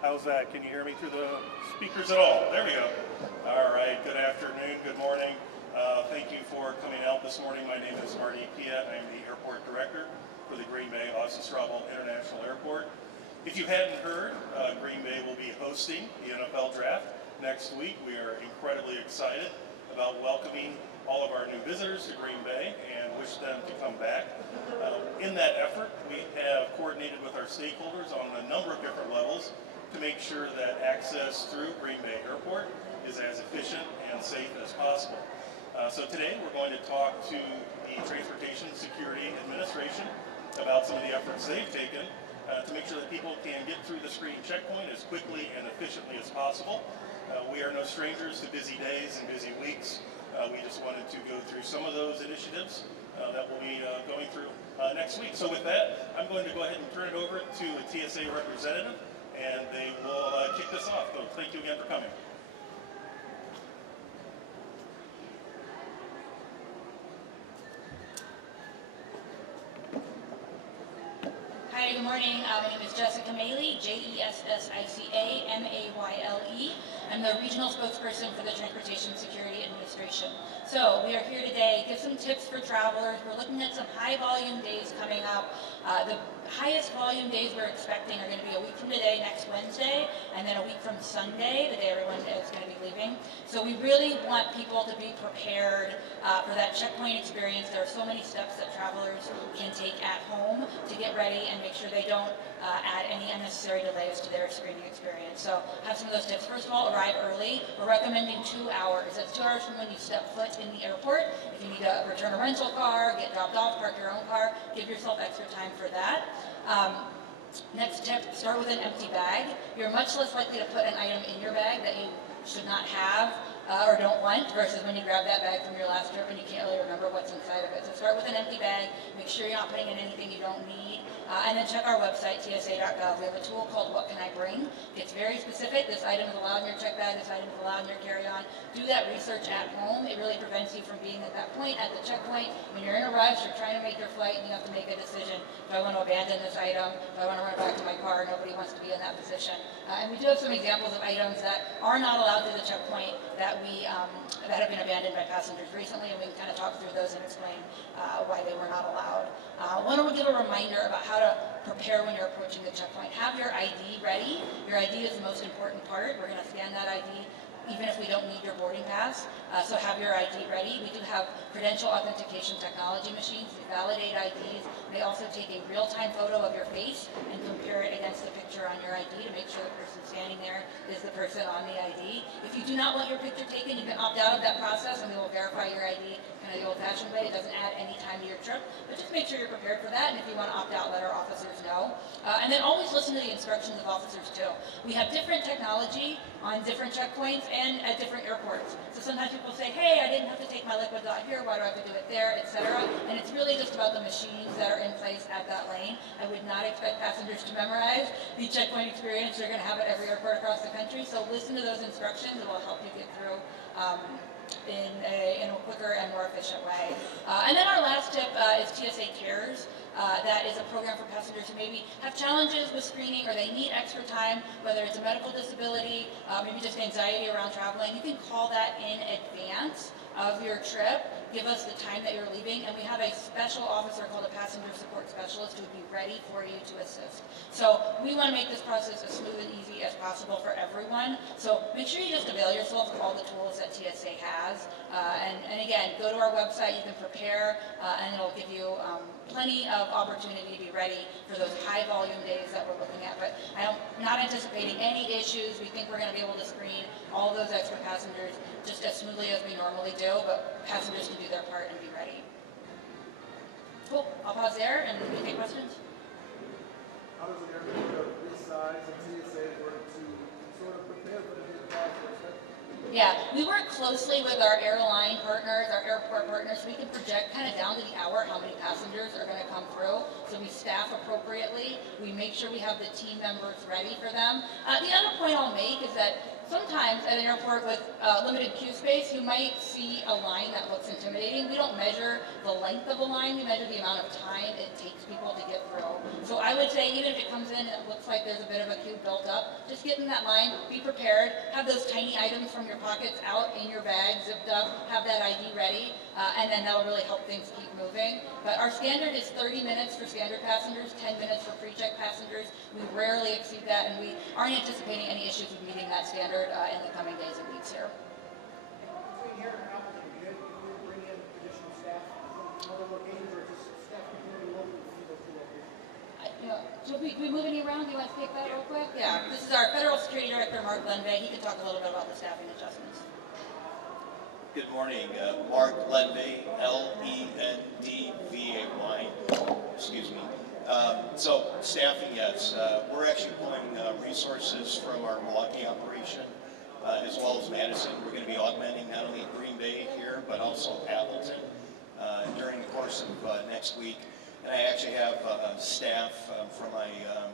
How's that? Can you hear me through the speakers at all? There we go. All right, good afternoon, good morning. Thank you for coming out this morning. My name is Marty Pia. I'm the airport director for the Green Bay Austin-Straubel International Airport. If you hadn't heard, Green Bay will be hosting the NFL Draft next week. We are incredibly excited about welcoming all of our new visitors to Green Bay and wish them to come back. In that effort, we have coordinated with our stakeholders on a number of different levels to make sure that access through Green Bay Airport is as efficient and safe as possible. So today we're going to talk to the Transportation Security Administration about some of the efforts they've taken to make sure that people can get through the screening checkpoint as quickly and efficiently as possible. We are no strangers to busy days and busy weeks. We just wanted to go through some of those initiatives that we'll be going through next week. So with that, I'm going to go ahead and turn it over to a TSA representative, and they will kick this off. So thank you again for coming. Hi, good morning. My name is Jessica Maley, Jessica-Mayle. I'm the regional spokesperson for the Transportation Security Administration. So we are here today to give some tips for travelers. We're looking at some high volume days coming up. The highest volume days we're expecting are going to be a week from today, next Wednesday, and then a week from Sunday, the day everyone is going to be leaving. So we really want people to be prepared for that checkpoint experience. There are so many steps that travelers can take at home to get ready and make sure they don't add any unnecessary delays to their screening experience. So have some of those tips. First of all, arrive early. We're recommending 2 hours. That's 2 hours from when you step foot in the airport. If you need to return a rental car, get dropped off, park your own car, give yourself extra time for that. Next tip, start with an empty bag. You're much less likely to put an item in your bag that you should not have or don't want versus when you grab that bag from your last trip and you can't really remember what's inside of it. So start with an empty bag, make sure you're not putting in anything you don't need, and then check our website, tsa.gov. We have a tool called What Can I Bring? It's very specific. This item is allowed in your check bag, this item is allowed in your carry-on. Do that research at home. It really prevents you from being at that point, at the checkpoint. When you're in a rush, you're trying to make your flight, and you have to make a decision. Do I want to abandon this item? Do I want to run it back to my car? Nobody wants to be in that position. And we do have some examples of items that are not allowed to the checkpoint that that have been abandoned by passengers recently, and we can kind of talk through those and explain why they were not allowed. Why don't we give a reminder about how to prepare when you're approaching the checkpoint. Have your ID ready. Your ID is the most important part. We're going to scan that ID even if we don't need your boarding pass. So have your ID ready. We do have credential authentication technology machines that validate IDs. They also take a real-time photo of your face and compare it against the picture on your ID to make sure the person standing there is the person on the ID. If you do not want your picture taken, you can opt out of that process and we will verify your ID kind of the old-fashioned way. It doesn't add any time to your trip, but just make sure you're prepared for that, and if you want to opt out, let our officers know. And then always listen to the instructions of officers too. We have different technology on different checkpoints and at different airports. So sometimes people say, hey, I didn't have to take my liquid dot here, why do I have to do it there, etc. And it's really just about the machines that are in place at that lane. I would not expect passengers to memorize the checkpoint experience. You're going to have it every airport across the country, so listen to those instructions. It will help you get through in a quicker and more efficient way. And then our last tip is TSA Cares. That is a program for passengers who maybe have challenges with screening or they need extra time, whether it's a medical disability, maybe just anxiety around traveling. You can call that in advance of your trip. Give us the time that you're leaving, and we have a special officer called a passenger support specialist who would be ready for you to assist. So we want to make this process as smooth and easy as possible for everyone. So make sure you just avail yourself of all the tools that TSA has. And again, go to our website, you can prepare, and it'll give you plenty of opportunity to be ready for those high volume days that we're looking at. But I'm not anticipating any issues. We think we're going to be able to screen all those extra passengers just as smoothly as we normally do, but passengers can do their part and be ready. Cool. I'll pause there and we take questions. How does an airport of this size and TSA work to sort of prepare for the new process? Yeah, we work closely with our airline partners, our airport partners, so we can project kind of down to the hour how many passengers are going to come through. So we staff appropriately. We make sure we have the team members ready for them. The other point I'll make is that sometimes at an airport with limited queue space, you might see a line that looks intimidating. We don't measure the length of a line, we measure the amount of time it takes people to get through. So I would say even if it comes in and it looks like there's a bit of a queue built up, just get in that line, be prepared, have those tiny items from your pockets out in your bag, zipped up, have that ID ready, and then that'll really help things keep moving. But our standard is 30 minutes for standard passengers, 10 minutes for pre-check passengers. We rarely exceed that, and we aren't anticipating any issues with meeting that standard in the coming days and weeks here. Between here and Appleton, do you bring in additional staff from other locations, or just staff completely local to those two locations? So we move any around? Do you want to take that real quick? Yeah, this is our Federal Security Director, Mark Lenvay. He can talk a little bit about the staffing adjustments. Good morning, Mark Lenvay, L-E-N-D-V-A-Y, excuse me. So staffing, yes, we're actually pulling resources from our Milwaukee operation as well as Madison. We're going to be augmenting not only Green Bay here, but also Appleton during the course of next week. And I actually have staff from my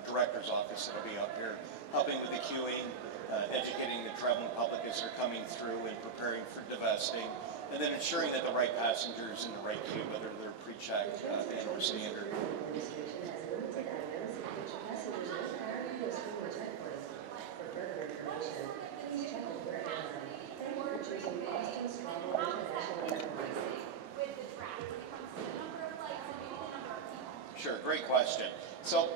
director's office that will be up here helping with the queuing, educating the traveling public as they're coming through and preparing for divesting, and then ensuring that the right passengers in the right queue, whether they're pre-checked and or standard. Sure, great question. So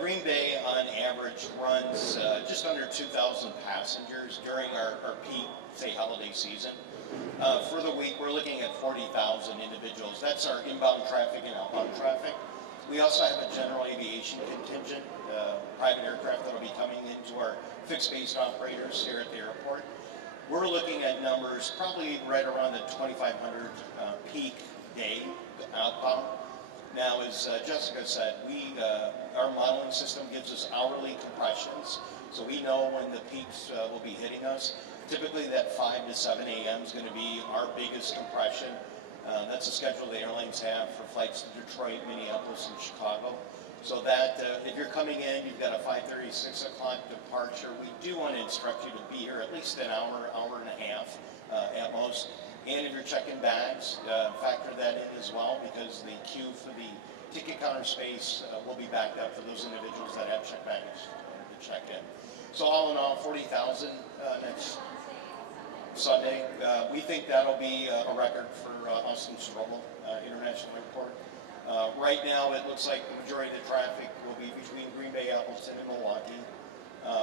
Green Bay on average runs just under 2,000 passengers during our peak, say, holiday season. For the week, we're looking at 40,000 individuals. That's our inbound traffic and outbound traffic. We also have a general aviation contingent, private aircraft that will be coming into our fixed-based operators here at the airport. We're looking at numbers probably right around the 2,500 peak day outbound. Now, as Jessica said, our modeling system gives us hourly compressions, so we know when the peaks will be hitting us. Typically, that 5 to 7 a.m. is going to be our biggest compression. That's the schedule the airlines have for flights to Detroit, Minneapolis, and Chicago. So that if you're coming in, you've got a 5:30, 6 o'clock departure. We do want to instruct you to be here at least an hour, hour and a half at most. And if you're checking bags, factor that in as well, because the queue for the ticket counter space will be backed up for those individuals that have checked baggage to check in. So all in all, 40,000 next Sunday. We think that'll be a record for Austin Strobel International Airport. Right now, it looks like the majority of the traffic will be between Green Bay, Appleton, and Milwaukee.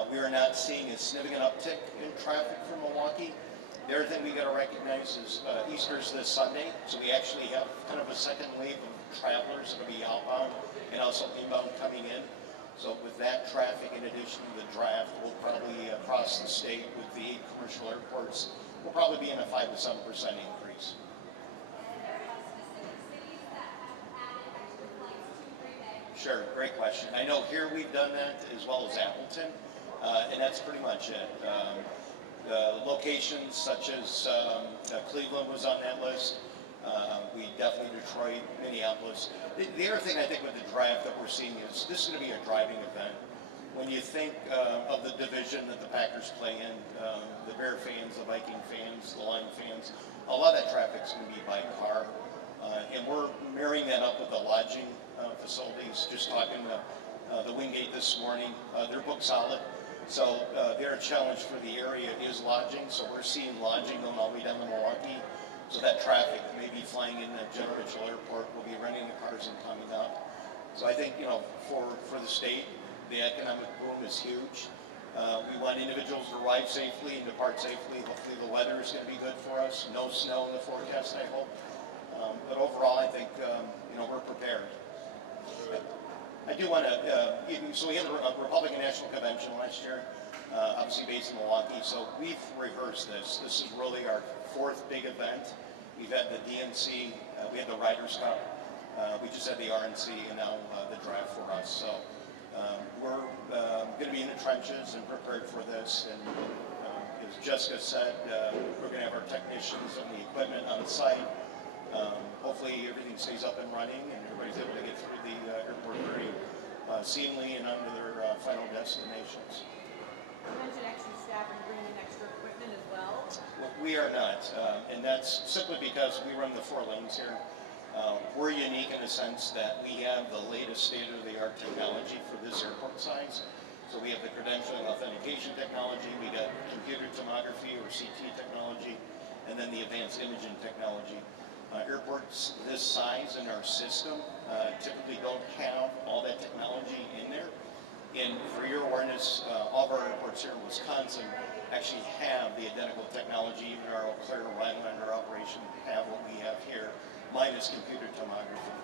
We are not seeing a significant uptick in traffic from Milwaukee. The other thing we got to recognize is Easter's this Sunday, so we actually have kind of a second wave of travelers that will be outbound and also inbound coming in. So with that traffic, in addition to the draft, we'll probably across the state with the 8 commercial airports, we'll probably be in a 5 to 7% increase. Sure, great question. I know here we've done that as well as Appleton, and that's pretty much it. Locations such as Cleveland was on that list. We definitely Detroit, Minneapolis. The other thing I think with the draft that we're seeing is this is going to be a driving event. When you think of the division that the Packers play in, the Bear fans, the Viking fans, the Lion fans, a lot of that traffic is going to be by car. And we're marrying that up with the lodging facilities. Just talking to the Wingate this morning, they're booked solid. So their challenge for the area is lodging. So we're seeing lodging going all the way down to Milwaukee. So that traffic that may be flying in the General Mitchell Airport will be renting the cars and coming up. So I think, for the state, the economic boom is huge. We want individuals to arrive safely and depart safely. Hopefully the weather is going to be good for us. No snow in the forecast, I hope. But overall, I think, we're prepared. I do want to, so we had the Republican National Convention last year, obviously based in Milwaukee, so we've rehearsed this. This is really our 4th big event. We've had the DNC, we had the Riders' Cup, we just had the RNC, and now the draft for us. So we're going to be in the trenches and prepared for this. And as Jessica said, we're going to have our technicians and the equipment on site. Hopefully everything stays up and running and everybody's able to get through the airport very seamlessly and onto their final destinations. You mentioned extra staff and bringing in extra are not, and that's simply because we run the 4 lanes here. We're unique in the sense that we have the latest state-of-the-art technology for this airport size. So we have the credentialing authentication technology, we got computer tomography or CT technology, and then the advanced imaging technology. Airports this size in our system typically don't have all that technology in there. And for your awareness, all of our airports here in Wisconsin actually have the identical technology. Even our Eau Claire Rhinelander operation have what we have here, minus computer tomography.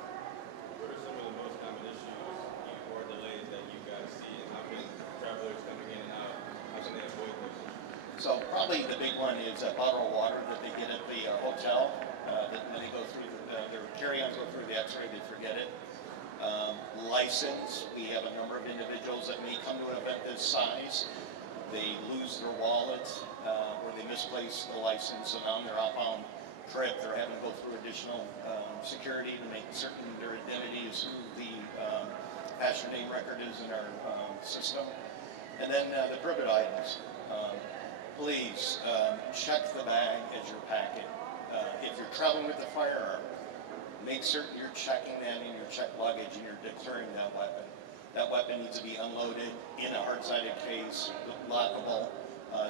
What are some of the most common issues or delays that you guys see, and how can travelers coming in and out, how can they avoid those issues? So probably the big one is a bottle of water that they get at the hotel. That when they go through their carry-on, go through the X-ray, they forget it. License, we have a number of individuals that may come to an event this size. They lose their wallet or they misplace the license, so now on their outbound trip, they're having to go through additional security to make certain their identity is who the passenger name record is in our system. And then the prohibited items. Please check the bag as you're packing. If you're traveling with a firearm, make certain you're checking that in your checked luggage and you're declaring that weapon. That weapon needs to be unloaded in a hard-sided case, lockable,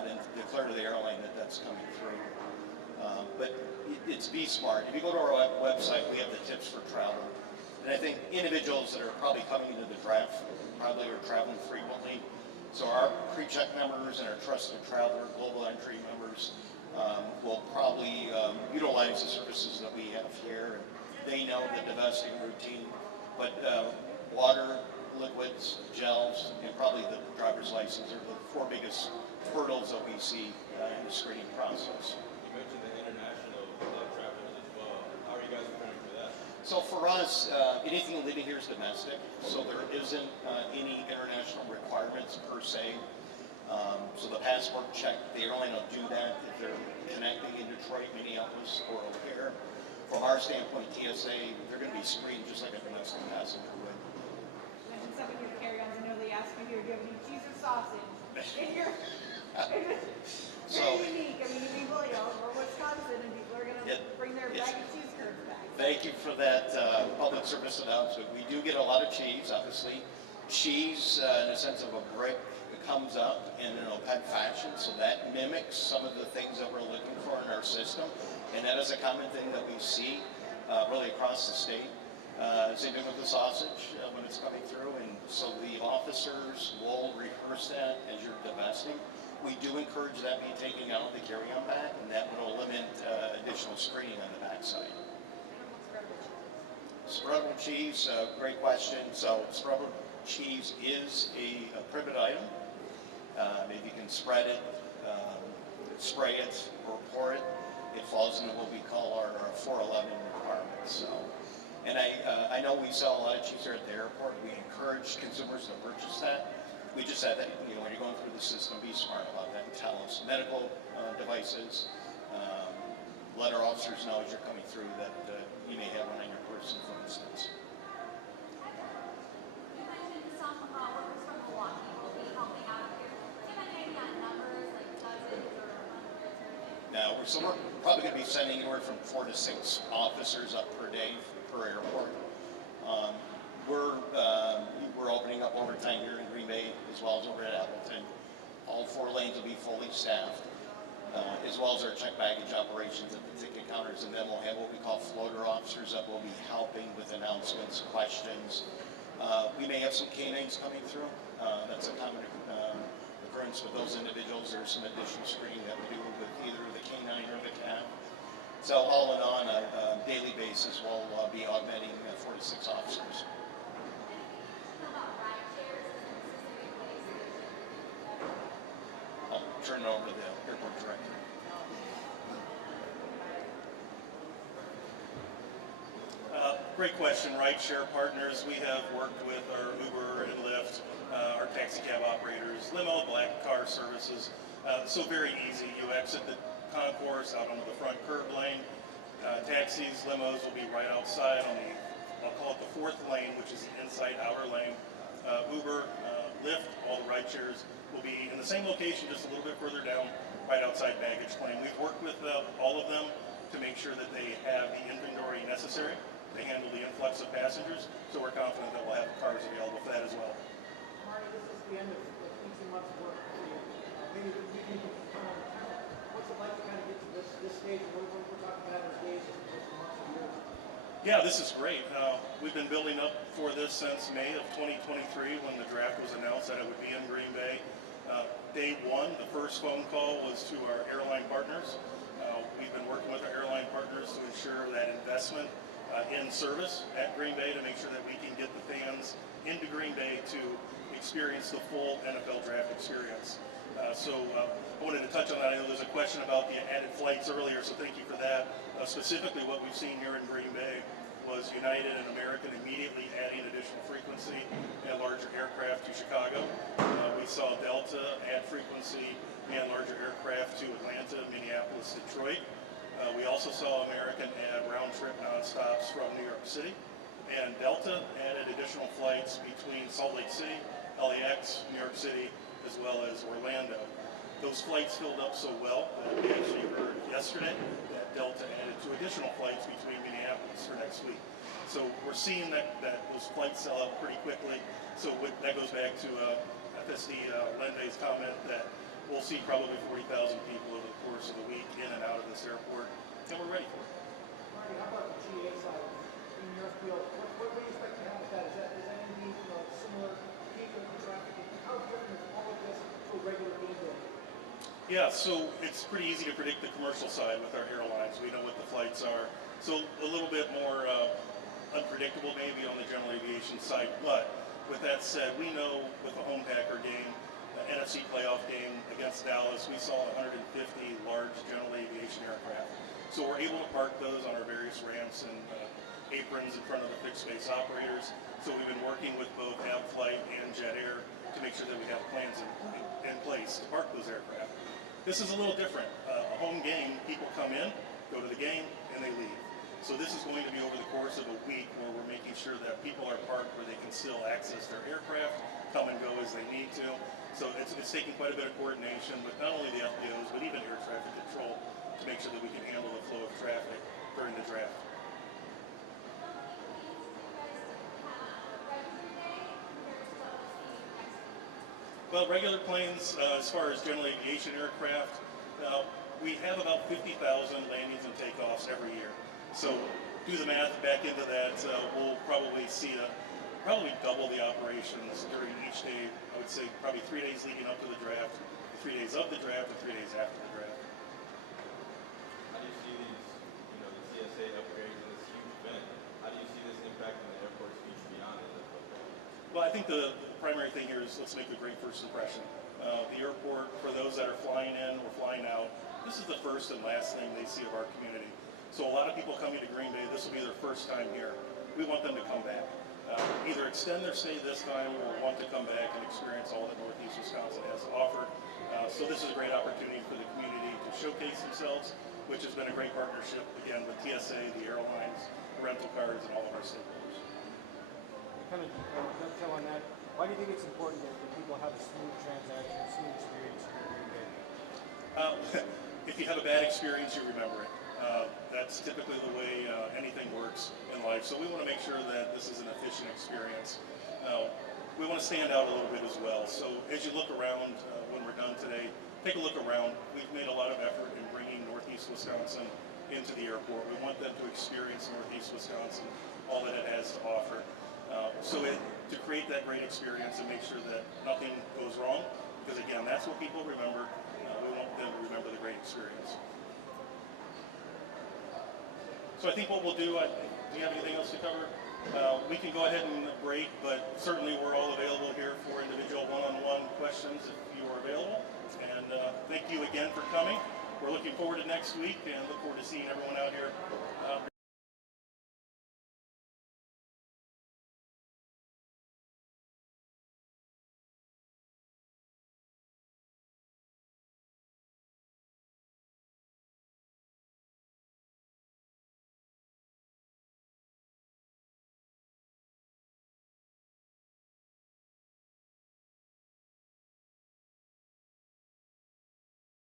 then declare to the airline that that's coming through. But it's be smart. If you go to our website, we have the tips for travel. And I think individuals that are probably coming into the draft probably are traveling frequently. So our pre-check members and our trusted traveler global entry members will probably utilize the services that we have here. They know the divesting routine, but water, liquids, gels, and probably the driver's license are the 4 biggest hurdles that we see in the screening process. You mentioned the international travelers as well. How are you guys preparing for that? So for us, anything living here is domestic, so there isn't any international requirements per se. So the passport check, the airline will do that if they're connecting in Detroit, Minneapolis, or O'Hare. From our standpoint, TSA, they're going to be screened just like a domestic passenger would. You mentioned some of your carry-ons. I know they ask you here, do you have any cheese or sausage? In your, So, very unique. I mean, people, you know, we're Wisconsin, and people are going to bring their bag of cheese curds back. thank you for that public service announcement. We do get a lot of cheese, obviously. Cheese, in the sense of a brick, comes up in an opaque fashion, so that mimics some of the things that we're looking for in our system, and that is a common thing that we see really across the state. Same thing with the sausage when it's coming through, and so the officers will rehearse that as you're divesting. We do encourage that be taken out of the carry-on bag, and that will limit additional screening on the backside. Spreadable cheese, great question. So spreadable cheese is a prohibited item. If you can spread it, spray it, or pour it, it falls into what we call our 411 requirements. So, and I know we sell a lot of cheese here at the airport. We encourage consumers to purchase that. We just said that, you know, when you're going through the system, be smart about that and tell us. Medical devices, let our officers know as you're coming through that you may have one on your person, for instance. You mentioned some workers from Milwaukee will be helping out here. Do you have any numbers, like dozens or hundreds or anything? Now, so we're probably going to be sending anywhere from 4 to 6 officers up per day per airport. We're opening up overtime here in Green Bay as well as over at Appleton. All 4 lanes will be fully staffed, as well as our check baggage operations at the ticket counters, and then we'll have what we call floater officers that will be helping with announcements, questions. We may have some canines coming through. That's a common occurrence with those individuals. There's some additional screening that we do with either the canine or the cat. So all in all, on a daily basis, we'll be augmenting 4 to 6 officers. I'll turn it over to the airport director. Great question. Rideshare partners, we have worked with our Uber and Lyft, our taxi cab operators, limo, black car services. So very easy. You exit the concourse out onto the front curb lane. Taxis, limos will be right outside on the, I'll call it the 4th lane, which is the inside outer lane. Uber, Lyft, all the ride shares will be in the same location, just a little bit further down, right outside baggage claim. We've worked with all of them to make sure that they have the inventory necessary to handle the influx of passengers, so we're confident that we'll have cars available for that as well. Marty, this is the end of 18 months of work for you. Maybe you can come on camera. What's it like to kind of get to this stage? We're talking about as days as opposed to months or years. Yeah, this is great. We've been building up for this since May of 2023 when the draft was announced that it would be in Green Bay. Day one, the first phone call was to our airline partners. We've been working with our airline partners to ensure that investment in service at Green Bay to make sure that we can get the fans into Green Bay to experience the full NFL draft experience. So I wanted to touch on that. I know there's a question about the added flights earlier, so thank you for that. Specifically, what we've seen here in Green Bay was United and American immediately adding additional frequency and larger aircraft to Chicago. We saw Delta add frequency and larger aircraft to Atlanta, Minneapolis, Detroit. We also saw American add round-trip nonstops from New York City. And Delta added additional flights between Salt Lake City, LAX, New York City, as well as Orlando. Those flights filled up so well that we actually heard yesterday that Delta added 2 additional flights between Minneapolis for next week. So we're seeing that those flights sell out pretty quickly. So that goes back to FSD Lende's comment that we'll see probably 40,000 people over the course of the week in and out of this airport, and we're ready for it. Marty, how about the GA side? In your field, what do you expect to happen with that? Is that going to be similar peak of traffic? How different is all of this to a regular game day? Yeah, so it's pretty easy to predict the commercial side with our airlines. We know what the flights are. So a little bit more unpredictable maybe on the general aviation side. But with that said, we know with the home Packer game, the NFC playoff game against Dallas, we saw 150 large general aviation aircraft. So we're able to park those on our various ramps and aprons in front of the fixed space operators. So we've been working with both Avflight and Jet Air to make sure that we have plans in place to park those aircraft. This is a little different. A home game, people come in, go to the game, and they leave. So this is going to be over the course of a week where we're making sure that people are parked where they can still access their aircraft, come and go as they need to. So it's taking quite a bit of coordination with not only the FBOs, but even air traffic control to make sure that we can handle the flow of traffic during the draft. Well, regular planes, as far as general aviation aircraft, we have about 50,000 landings and takeoffs every year. So do the math back into that. We'll probably see probably double the operations during each day. I would say probably 3 days leading up to the draft, 3 days of the draft, and 3 days after the draft. How do you see these, the TSA upgrades in this huge event? How do you see this impacting the airport's future beyond it? Well, I think the primary thing here is let's make a great first impression. The airport, for those that are flying in or flying out, this is the first and last thing they see of our community. So a lot of people coming to Green Bay, this will be their first time here. We want them to come back. Either extend their stay this time or want to come back and experience all that Northeast Wisconsin has to offer. So this is a great opportunity for the community to showcase themselves, which has been a great partnership, again, with TSA, the airlines, the rental cars, and all of our stakeholders. Kind of dovetail on that. Why do you think it's important that people have a smooth transaction, a smooth experience here in Green Bay? If you have a bad experience, you remember it. That's typically the way anything works in life. So we want to make sure that this is an efficient experience. We want to stand out a little bit as well. So as you look around when we're done today, take a look around. We've made a lot of effort in bringing Northeast Wisconsin into the airport. We want them to experience Northeast Wisconsin, all that it has to offer. To create that great experience and make sure that nothing goes wrong, because again, that's what people remember. We want them to remember the great experience. So I think what we'll do, do you have anything else to cover? We can go ahead and break, but certainly we're all available here for individual one-on-one questions if you are available. And thank you again for coming. We're looking forward to next week and look forward to seeing everyone out here.